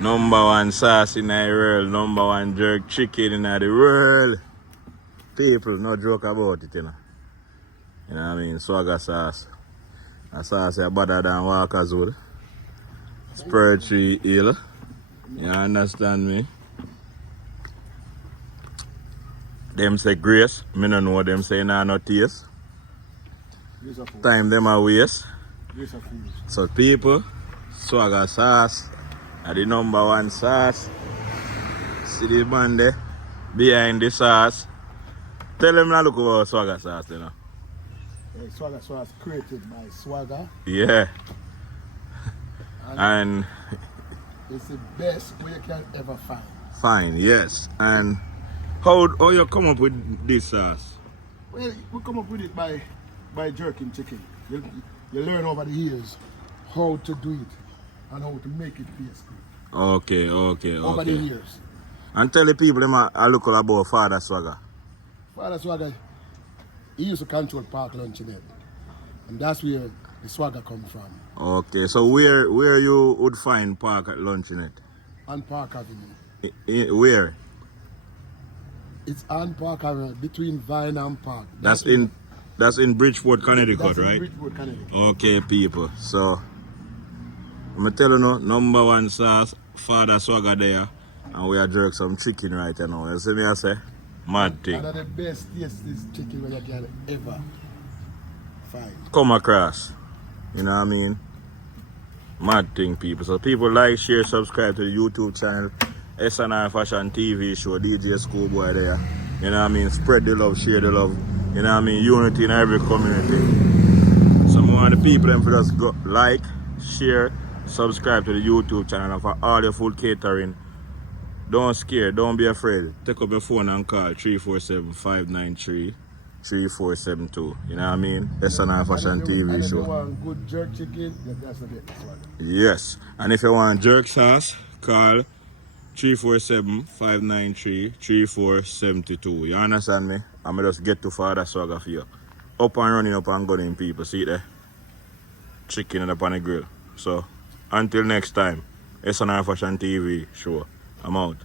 Number one sauce in the world, number one jerk chicken in the world. People, no joke about it, you know. You know what I mean? Swagga sauce. A sauce is better than Walker's Wood. Spur Tree Hill. You understand me? Them say grace. Me no know them say nah no taste. Time them a waste. So people, Swagga sauce are the number one sauce. See the man there behind the sauce. Tell them to look over Swagga sauce, you know. Hey, Swagga sauce created by Swagga. Yeah. And it's the best way you can ever find. Fine, yes. And how you come up with this sauce? Well, we come up with it by jerking chicken. You learn over the years how to do it and how to make it taste good. Okay. Over the years. And tell the people them a look about Father SWAGGA. Father SWAGGA, he used to control Park Luncheonette. And that's where the Swagga come from. Okay, so where you would find Park at Luncheonette? On Park Avenue. Where? It's on Park Avenue, between Vine and Park. That's in Bridgeport, Connecticut, that's right? In Bridgeport, Connecticut. Okay, people. So I'm tell you now, number one sauce, Father SWAGGA there, and we are jerk some chicken right now. You see me I say? Mad thing. One of the best tastiest chicken you can ever find. Come across. You know what I mean? Mad thing, people. So people like, share, subscribe to the YouTube channel. SNR Fashion TV show, DJ Schoolboy there. You know what I mean? Spread the love, share the love. You know what I mean? Unity in every community. So more of the people them for just go like, share, subscribe to the YouTube channel, and for all your food catering. Don't scare, don't be afraid. Take up your phone and call 347-593-3472. You know what I mean? SNR Fashion TV show. If you want good jerk chicken, that's the best one. Yes. And if you want jerk sauce, call 347-593-3472. You understand me? I'm just get to Father SWAGGA for you. Up and running, up and going, people. See it there? Chicken up on the grill. So, until next time, SNR Fashion TV show. I'm out.